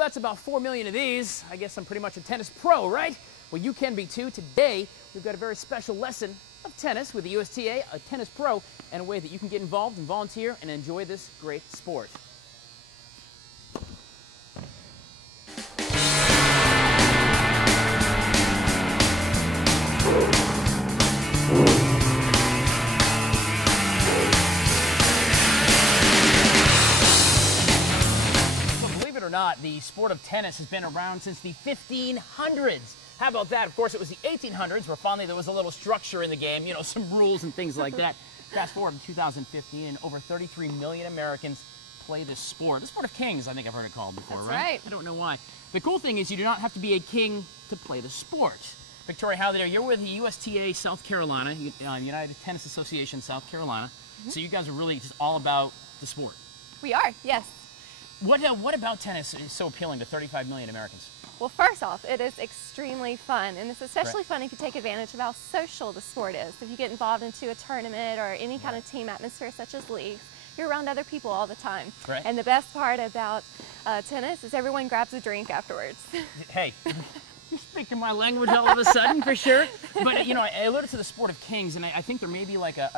that's about 4 million of these. I guess I'm pretty much a tennis pro, right? Well, you can be too. Today, we've got a very special lesson of tennis with the USTA, a tennis pro, and a way that you can get involved and volunteer and enjoy this great sport. Not, the sport of tennis has been around since the 1500s. How about that? Of course, it was the 1800s where finally there was a little structure in the game, you know, some rules and things like that. Fast forward to 2015, and over 33 million Americans play this sport. The sport of kings, I think I've heard it called before, right? I don't know why. The cool thing is you do not have to be a king to play the sport. Victoria, how there? You're with the USTA South Carolina, United Tennis Association South Carolina. So you guys are really just all about the sport. We are, yes. What about tennis is so appealing to 35 million Americans? Well, first off, it is extremely fun, and it's especially fun if you take advantage of how social the sport is. If you get involved into a tournament or any kind of team atmosphere such as leagues, you're around other people all the time. And the best part about tennis is everyone grabs a drink afterwards. Hey, you're speaking my language all of a sudden, for sure. But, you know, I alluded to the sport of kings, and I think there may be like a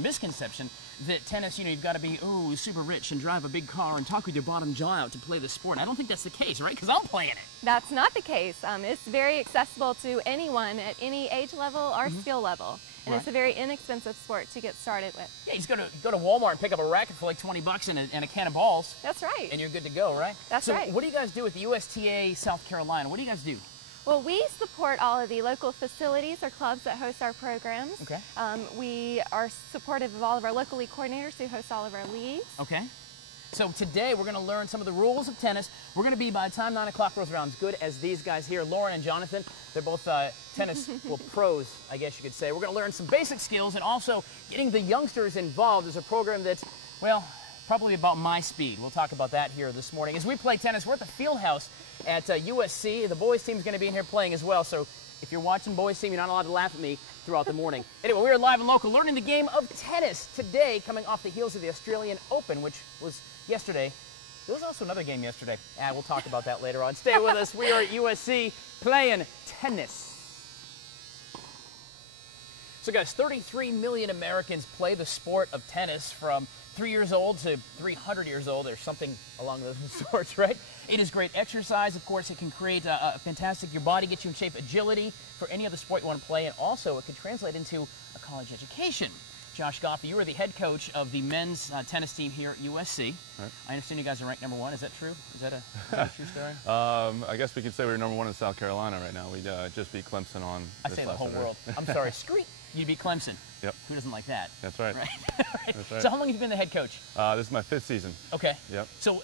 misconception that tennis, you know, you've got to be, oh, super rich and drive a big car and talk with your bottom jaw out to play the sport. I don't think that's the case, right? Because I'm playing it. That's not the case. It's very accessible to anyone at any age level or skill level. And it's a very inexpensive sport to get started with. Yeah, you just go to Walmart and pick up a racket for like 20 bucks and a can of balls. That's right. And you're good to go, right? That's right. So what do you guys do with the USTA South Carolina? What do you guys do? Well, we support all of the local facilities or clubs that host our programs. Okay. We are supportive of all of our local league coordinators who host all of our leagues. Okay. So today we're going to learn some of the rules of tennis. We're going to be, by the time 9 o'clock rolls around, as good as these guys here, Lauren and Jonathan. They're both tennis pros, I guess you could say. We're going to learn some basic skills, and also getting the youngsters involved is a program that's, well, probably about my speed. We'll talk about that here this morning. As we play tennis, we're at the field house at USC. The boys team's going to be in here playing as well, so if you're watching boys team, you're not allowed to laugh at me throughout the morning. Anyway, we are live and local learning the game of tennis today, coming off the heels of the Australian Open, which was yesterday. There was also another game yesterday. We'll talk about that later on. Stay with us. We are at USC playing tennis. So guys, 33 million Americans play the sport of tennis, from 3 years old to 300 years old, or something along those sorts, right? It is great exercise. Of course, it can create a fantastic, your body gets you in shape, agility for any other sport you want to play, and also it could translate into a college education. Josh Goff, you are the head coach of the men's tennis team here at USC. Right. I understand you guys are ranked #1. Is that true? Is that a true story? I guess we could say we're #1 in South Carolina right now. We just beat Clemson on. I say the whole world. I'm sorry, Screet. You beat Clemson. Yep. Who doesn't like that? That's right. Right. That's right. So how long have you been the head coach? This is my 5th season. Okay. Yep. So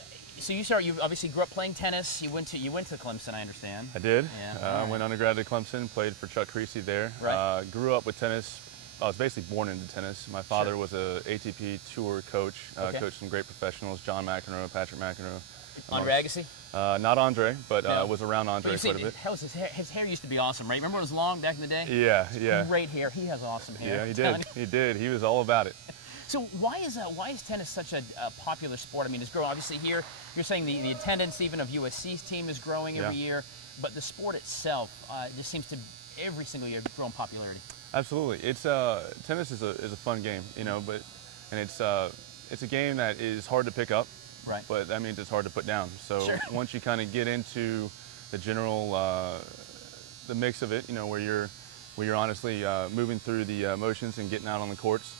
you obviously grew up playing tennis. You went to Clemson, I understand. I did. Yeah. Went undergrad to Clemson, played for Chuck Creasy there. Right. Grew up with tennis. I was basically born into tennis. My father was a ATP tour coach, coached some great professionals, John McEnroe, Patrick McEnroe. Andre Agassi? Not Andre, but was around Andre quite a bit. His hair used to be awesome, right? Remember it was long back in the day? Yeah, yeah. Great hair. He has awesome hair. Yeah, he did. He did. He was all about it. So why is tennis such a popular sport? I mean, it's growing. Obviously here, you're saying the attendance even of USC's team is growing every year, but the sport itself just seems to every single year grow in popularity. Absolutely. It's tennis is a fun game, you know, and it's a game that is hard to pick up. Right. But that means it's hard to put down. So once you kind of get into the general, the mix of it, you know, where you're honestly moving through the motions and getting out on the courts,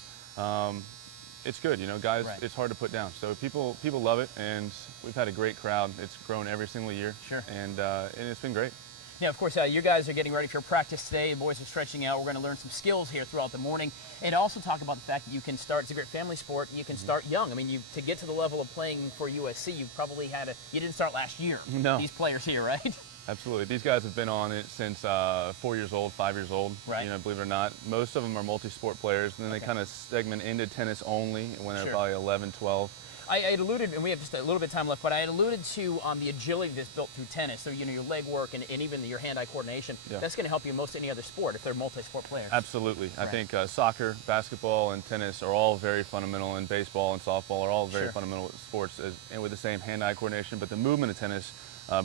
it's good. You know, guys, it's hard to put down. So people love it, and we've had a great crowd. It's grown every single year. And it's been great. Yeah, of course, you guys are getting ready for practice today. The boys are stretching out. We're going to learn some skills here throughout the morning. And also talk about the fact that you can start, it's a great family sport, you can start young. I mean, to get to the level of playing for USC, you probably you didn't start last year. No. These players here, right? Absolutely. These guys have been on it since 4 years old, 5 years old. Right. You know, believe it or not. Most of them are multi-sport players, and then they kind of segment into tennis only when they're probably 11, 12. I had alluded, and we have just a little bit of time left, but I had alluded to the agility that's built through tennis. So, you know, your leg work and even your hand-eye coordination, that's going to help you in most any other sport if they're multi-sport players. Absolutely. Right. I think soccer, basketball, and tennis are all very fundamental, and baseball and softball are all very fundamental sports and with the same hand-eye coordination, but the movement of tennis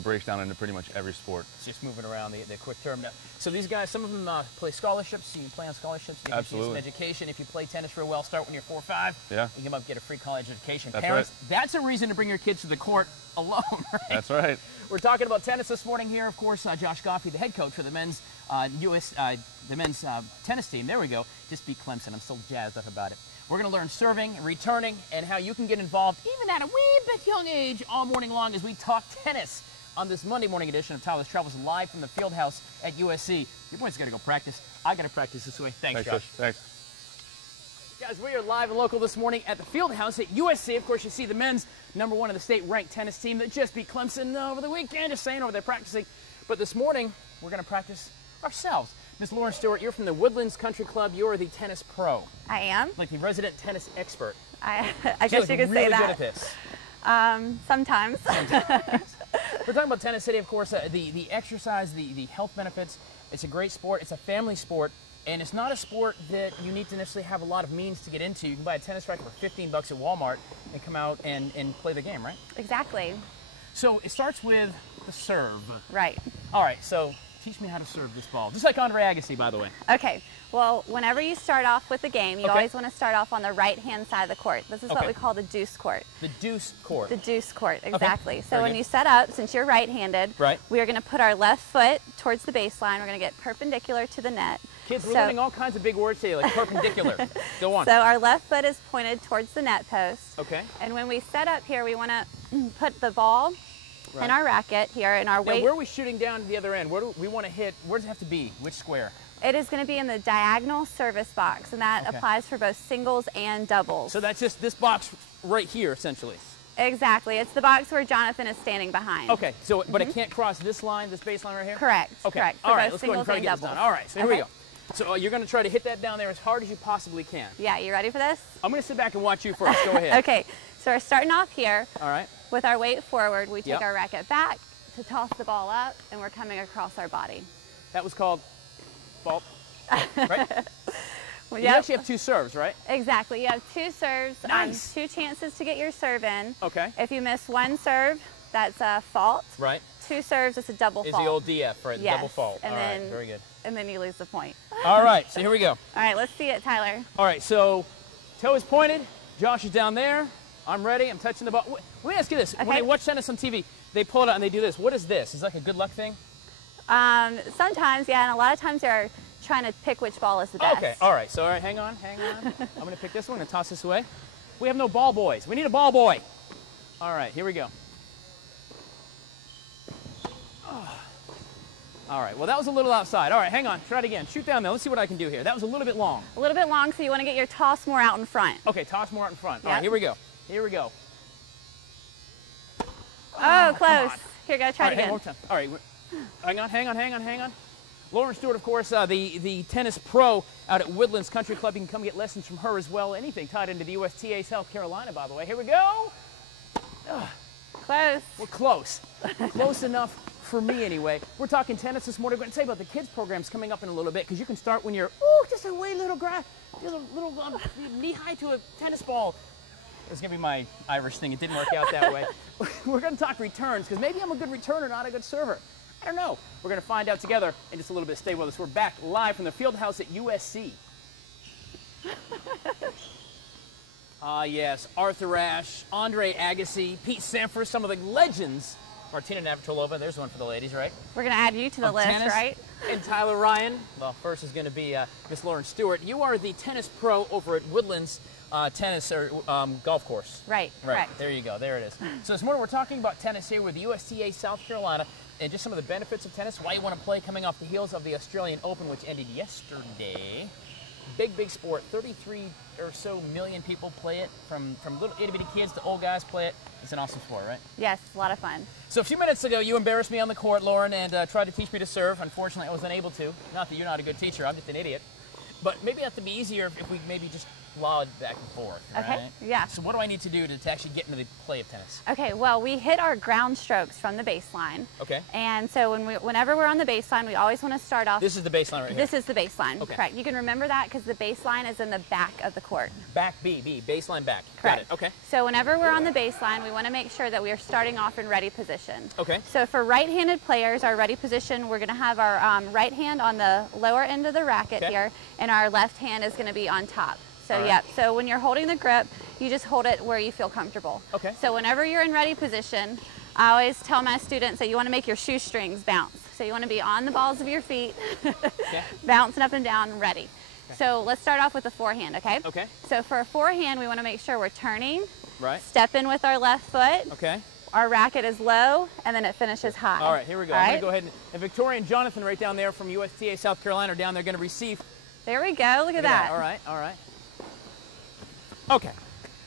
breaks down into pretty much every sport. It's just moving around the quick term. Now, so these guys, some of them play scholarships. So you can play on scholarships. You get some education. If you play tennis real well, start when you're 4 or 5. Yeah. You come up get a free college education. That's Parents, right. That's a reason to bring your kids to the court alone, right? That's right. We're talking about tennis this morning here. Of course, Josh Goffey, the head coach for the men's tennis team. There we go. Just beat Clemson. I'm still jazzed up about it. We're going to learn serving, returning, and how you can get involved even at a wee bit young age all morning long as we talk tennis on this Monday morning edition of Tyler's Travels live from the field house at USC. Your boy's got to go practice. I got to practice this way. Thanks, Josh. Thanks. Guys, we are live and local this morning at the field house at USC. Of course, you see the men's #1 of the state-ranked tennis team that just beat Clemson over the weekend. Just saying, over there practicing. But this morning, we're going to practice ourselves. Miss Lauren Stewart, you're from the Woodlands Country Club. You're the tennis pro. I am. Like the resident tennis expert. I guess you could really say that. Good at this. Sometimes. We're talking about Tennis City, of course, the exercise, the health benefits. It's a great sport. It's a family sport, and it's not a sport that you need to necessarily have a lot of means to get into. You can buy a tennis racket for $15 at Walmart and come out and play the game, right? Exactly. So it starts with the serve. Right. All right, so teach me how to serve this ball. Just like Andre Agassi, by the way. Okay. Well, whenever you start off with the game, you always want to start off on the right-hand side of the court. This is what we call the deuce court. The deuce court. The deuce court, exactly. Okay. So when you set up, since you're right-handed, we are going to put our left foot towards the baseline. We're going to get perpendicular to the net. Kids, we're learning all kinds of big words today, like perpendicular. Go on. So our left foot is pointed towards the net post. Okay. And when we set up here, we want to put the ball in our racket here in our weight. Now, where are we shooting down to the other end? Where do we want to hit? Where does it have to be? Which square? It is going to be in the diagonal service box, and that applies for both singles and doubles. So that's just this box right here, essentially. Exactly. It's the box where Jonathan is standing behind. Okay. So, but it can't cross this line, this baseline right here? Correct. Okay. Correct. All right. Both Let's go ahead and try to get this done. All right. So here we go. So you're going to try to hit that down there as hard as you possibly can. Yeah. You ready for this? I'm going to sit back and watch you first. Go ahead. Okay. So we're starting off here. All right. With our weight forward, we take our racket back to toss the ball up, and we're coming across our body. That was called fault. Right? Well, you actually have 2 serves, right? Exactly. You have 2 serves. Nice. 2 chances to get your serve in. Okay. If you miss 1 serve, that's a fault. Right. 2 serves, it's a double fault. Is the old DF, right? Yes. Double fault. And all then, right. Very good. And then you lose the point. All right. So here we go. All right. Let's see it, Tyler. All right. So toe is pointed. Josh is down there. I'm ready. I'm touching the ball. Let me ask you this. Okay. When I watch tennis on TV, they pull it out and they do this. What is this? Is it like a good luck thing? Sometimes, yeah, and a lot of times they're trying to pick which ball is the best. Okay, all right. So, all right, hang on. I'm going to pick this one and toss this away. We have no ball boys. We need a ball boy. All right, here we go. Oh. All right, well, that was a little outside. All right, hang on. Try it again. Shoot down there. Let's see what I can do here. That was a little bit long. A little bit long, so you want to get your toss more out in front. Okay, toss more out in front. All right, here we go. Here we go. Oh, close. Here, go. Try it again. One more time. All right, hang on. Lauren Stewart, of course, the tennis pro out at Woodlands Country Club. You can come get lessons from her as well. Anything tied into the USTA South Carolina, by the way. Here we go. Close. We're close. Close enough for me, anyway. We're talking tennis this morning. We're going to tell you about the kids programs coming up in a little bit, because you can start when you're, just a wee little knee-high to a tennis ball. It's going to be my Irish thing. It didn't work out that way. We're going to talk returns, because maybe I'm a good returner, not a good server. I don't know. We're going to find out together in just a little bit. Stay with us. We're back live from the field house at USC. Yes, Arthur Ashe, Andre Agassi, Pete Sampras, some of the legends. Martina Navratilova, there's one for the ladies, right? We're going to add you to the list, tennis. right? And Tyler Ryan. Well, first is going to be Miss Lauren Stewart. You are the tennis pro over at Woodlands tennis or golf course. Right, correct. There you go. There it is. So this morning we're talking about tennis here with the USTA South Carolina and just some of the benefits of tennis, why you want to play coming off the heels of the Australian Open, which ended yesterday. Big sport. 33 or so million people play it, from little itty-bitty kids to old guys play it. It's an awesome sport, right? Yes, it's a lot of fun. So a few minutes ago, you embarrassed me on the court, Lauren, and tried to teach me to serve. Unfortunately, I was unable to. Not that you're not a good teacher, I'm just an idiot. But maybe it have to be easier if we maybe just flawed back and forth, right? Okay, yeah. So what do I need to do to actually get into the play of tennis? Okay, well, we hit our ground strokes from the baseline. Okay. And so whenever we're on the baseline, we always want to start off. This is the baseline right here? This is the baseline, okay. Correct. You can remember that because the baseline is in the back of the court. Back B, baseline back. Correct. Got it, okay. So whenever we're on the baseline, we want to make sure that we are starting off in ready position. Okay. So for right-handed players, our ready position, we're going to have our right hand on the lower end of the racket here, and our left hand is going to be on top. So yeah, so when you're holding the grip, you just hold it where you feel comfortable. Okay. So whenever you're in ready position, I always tell my students that you want to make your shoestrings bounce. So you want to be on the balls of your feet, bouncing up and down, ready. Okay. So let's start off with the forehand, okay? Okay. So for a forehand, we want to make sure we're turning, right. Step in with our left foot. Okay. Our racket is low, and then it finishes high. All right, here we go. I'm going to go ahead and Victoria and Jonathan right down there from USTA South Carolina are down there going to receive. There we go. Look at that. All right, all right. Okay.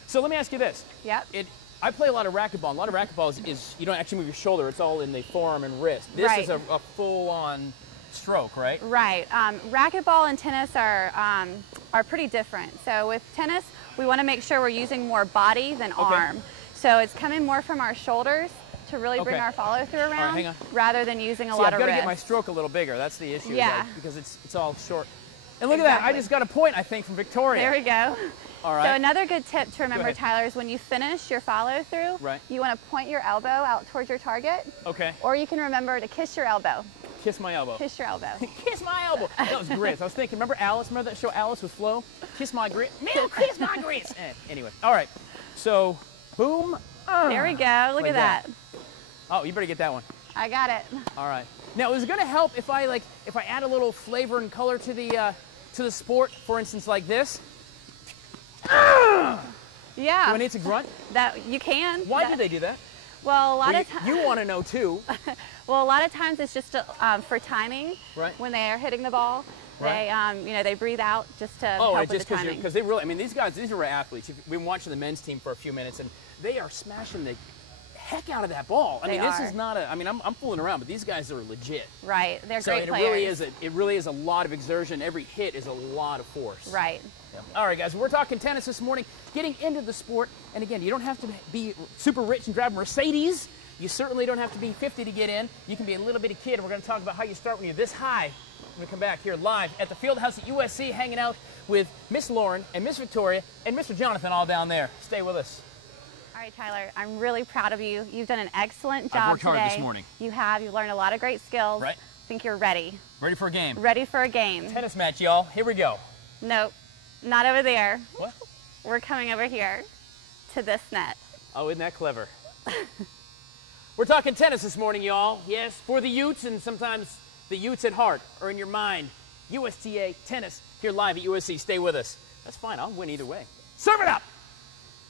So let me ask you this. Yep. I play a lot of racquetball. A lot of racquetball is you don't actually move your shoulder. It's all in the forearm and wrist. This is a full-on stroke, right? Right. Racquetball and tennis are pretty different. So with tennis, we want to make sure we're using more body than arm. So it's coming more from our shoulders to really bring our follow-through around, rather than using a lot of wrist. I've got to get my stroke a little bigger. That's the issue. Yeah. Because it's all short. And look at that. I just got a point, I think, from Victoria. There we go. All right. So another good tip to remember, Tyler, is when you finish your follow-through, you want to point your elbow out towards your target. Okay. Or you can remember to kiss your elbow. Kiss my elbow. Kiss your elbow. Kiss my elbow. That was grits. I was thinking, remember Alice? Remember that show Alice with Flo? Kiss my grits. Meow, kiss my grits. Anyway. All right. So, boom. There we go. Look at that. Oh, you better get that one. I got it. All right. Now, is it going to help if I add a little flavor and color to the sport? For instance, like this. Yeah. Do I need to grunt? That you can. Why do they do that? Well, a lot of times. You want to know too. Well, a lot of times it's just for timing. Right. When they are hitting the ball, they they breathe out just to help with the timing. Because they really, I mean, these are athletes. We've been watching the men's team for a few minutes, and they are smashing the heck out of that ball. I mean, this is not a. I mean, I'm fooling around, but these guys are legit. Right. They're great players. It really is a lot of exertion. Every hit is a lot of force. Right. Yeah. All right, guys, we're talking tennis this morning, getting into the sport. And again, you don't have to be super rich and drive a Mercedes. You certainly don't have to be 50 to get in. You can be a little bitty kid, and we're going to talk about how you start when you're this high. We're going to come back here live at the Fieldhouse at USC, hanging out with Miss Lauren and Miss Victoria and Mr. Jonathan all down there. Stay with us. All right, Tyler, I'm really proud of you. You've done an excellent job I've worked today. hard this morning. You have. You've learned a lot of great skills. Right. I think you're ready. Ready for a game. Ready for a game. Tennis match, y'all. Here we go. Nope. Not over there. What? We're coming over here to this net. Oh, isn't that clever? We're talking tennis this morning, y'all. Yes, for the Utes and sometimes the Utes at heart or in your mind. USTA Tennis here live at USC. Stay with us. That's fine. I'll win either way. Serve it up!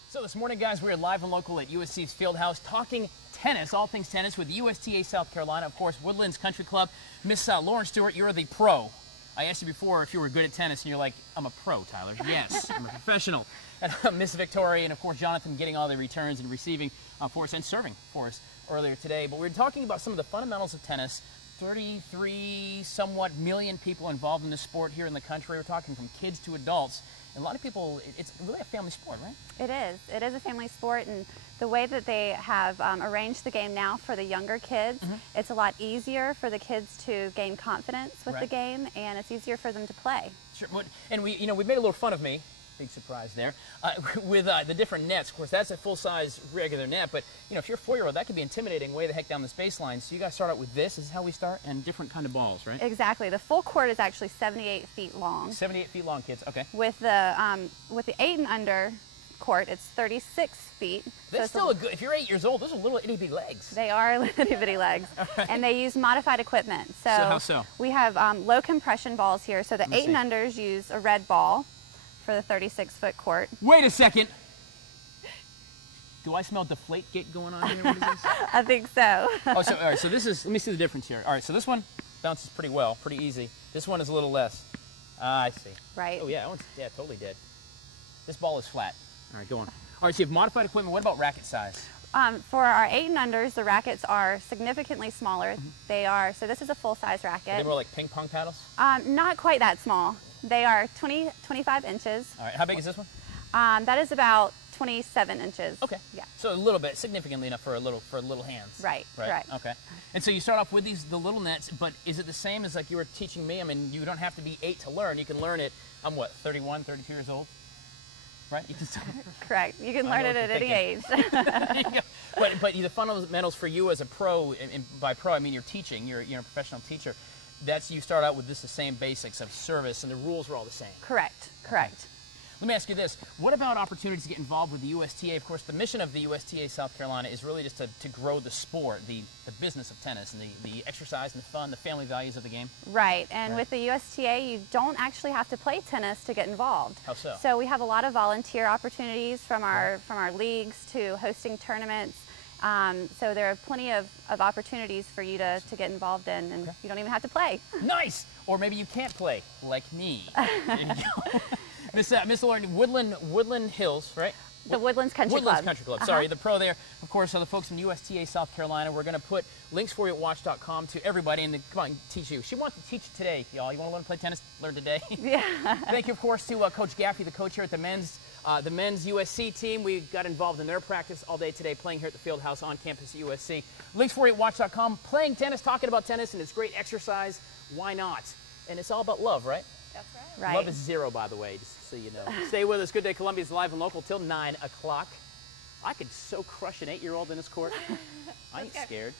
So this morning, guys, we are live and local at USC's Fieldhouse talking tennis, all things tennis with USTA South Carolina. Of course, Woodlands Country Club. Miss Lauren Stewart, you're the pro. I asked you before if you were good at tennis, and you're like, I'm a pro, Tyler. Yes, I'm a professional. And Miss Victoria, and of course, Jonathan getting all the returns and receiving for us and serving for us earlier today. But we were talking about some of the fundamentals of tennis. 33 somewhat million people involved in this sport here in the country. We're talking from kids to adults. And a lot of people, it's really a family sport, right? It is. It is a family sport, and the way that they have arranged the game now for the younger kids, it's a lot easier for the kids to gain confidence with the game, and it's easier for them to play. Sure. And we made a little fun of me. Big surprise there, with the different nets. Of course, that's a full-size regular net, but if you're a 4-year-old, that could be intimidating way the heck down this baseline. So you guys start out with this. This is how we start, and different kind of balls, right? Exactly. The full court is actually 78 feet long. 78 feet long, kids. Okay. With the 8 and under court, it's 36 feet. That's so still a good. If you're 8 years old, those are little itty bitty legs. They are little bitty legs, and they use modified equipment. So how so? We have low compression balls here. So the 8 and unders use a red ball for the 36-foot court. Wait a second. Do I smell Deflategate going on here? What is this? I think so. All right, so this is, let me see the difference here. All right, so this one bounces pretty well, pretty easy. This one is a little less. I see. Right. Oh, yeah, totally dead. This ball is flat. All right, go on. All right, so you have modified equipment. What about racket size? For our 8 and unders, the rackets are significantly smaller. They are, so this is a full-size racket. Are they more like ping pong paddles? Not quite that small. They are 25 inches. All right, how big is this one? That is about 27 inches. Okay. Yeah. So a little bit, significantly enough for little hands. Right. Okay. And so you start off with the little nets, but is it the same as like you were teaching me? I mean, you don't have to be 8 to learn. You can learn it. I'm what, 31, 32 years old? Right? You can start. Correct. You can learn it at any age. But the fundamentals for you as a pro, and by pro I mean you're teaching, you're a professional teacher. You start out with the same basics of service, and the rules are all the same. Correct. Correct. Let me ask you this. What about opportunities to get involved with the USTA? Of course, the mission of the USTA South Carolina is really just to grow the sport, the business of tennis, and the exercise and the fun, the family values of the game. Right, and with the USTA, you don't actually have to play tennis to get involved. How so? So we have a lot of volunteer opportunities from our leagues to hosting tournaments. So there are plenty of opportunities for you to get involved in, and you don't even have to play. Nice! Or maybe you can't play, like me. There you go. Miss Lauren, Woodland Hills, right? The Woodlands Country Club. Woodlands Country Club, sorry. The pro there, of course, are the folks from USTA South Carolina. We're going to put links for you at WACH.com to everybody, and come on, teach you. She wants to teach today, y'all. You want to learn to play tennis? Learn today. Yeah. Thank you, of course, to Coach Gaffey, the coach here at the men's USC team. We got involved in their practice all day today, playing here at the field house on campus at USC. Links for you at WACH.com. Playing tennis, talking about tennis, and it's great exercise. Why not? And it's all about love, right? That's right. Love is 0, by the way, just so you know. Stay with us. Good Day Columbia is live and local till 9 o'clock. I could so crush an 8-year-old in this court. I ain't scared.